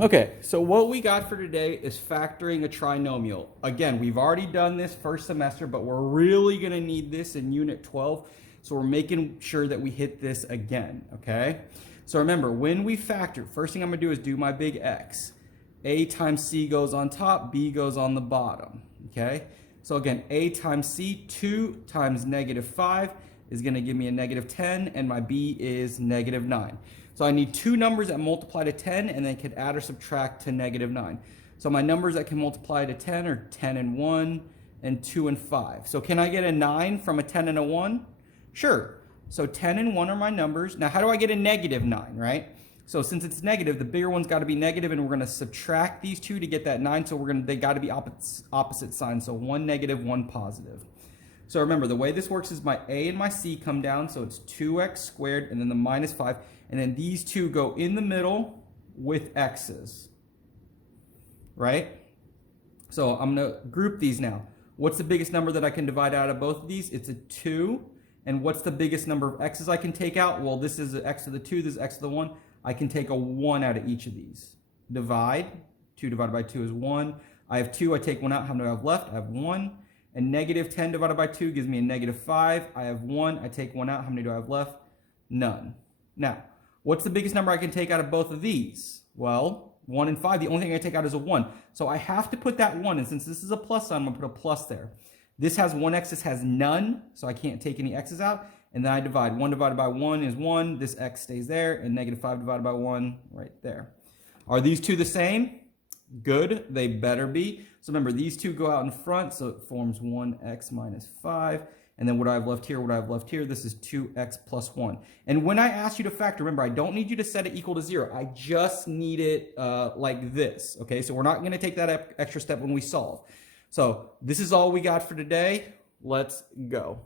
Okay, so what we got for today is factoring a trinomial. Again, we've already done this first semester, but we're really going to need this in Unit 12. So we're making sure that we hit this again, okay? So remember, when we factor, first thing I'm going to do is do my big X. A times C goes on top, B goes on the bottom, okay? So again, A times C, 2 times -5 is going to give me a -10, and my B is -9. So I need two numbers that multiply to 10 and then can add or subtract to -9. So my numbers that can multiply to 10 are 10 and 1 and 2 and 5. So can I get a 9 from a 10 and a 1? Sure. So 10 and 1 are my numbers. Now how do I get a -9, right? So since it's negative, the bigger one's got to be negative, and we're going to subtract these two to get that 9. So they got to be opposite signs. So one negative, one positive. So remember, the way this works is my A and my C come down, so it's 2x squared and then the -5, and then these two go in the middle with x's, right? So I'm going to group these now. What's the biggest number that I can divide out of both of these? It's a 2. And what's the biggest number of x's I can take out? Well, this is x to the 2, this is x to the 1. I can take a 1 out of each of these. Divide. 2 divided by 2 is 1. I have 2, I take 1 out. How many do I have left? I have 1. And -10 divided by 2 gives me a -5. I have 1. I take 1 out. How many do I have left? None. Now, what's the biggest number I can take out of both of these? Well, 1 and 5. The only thing I take out is a 1. So I have to put that 1. And since this is a plus sign, I'm going to put a plus there. This has 1x. This has none. So I can't take any x's out. And then I divide. 1 divided by 1 is 1. This x stays there. And -5 divided by 1 right there. Are these two the same? Good, they better be. So remember, these two go out in front, so it forms 1x minus 5. And then what do I have left here? What do I have left here? This is 2x plus 1. And when I ask you to factor, remember, I don't need you to set it equal to 0. I just need it like this, okay? So we're not going to take that extra step when we solve. So this is all we got for today. Let's go.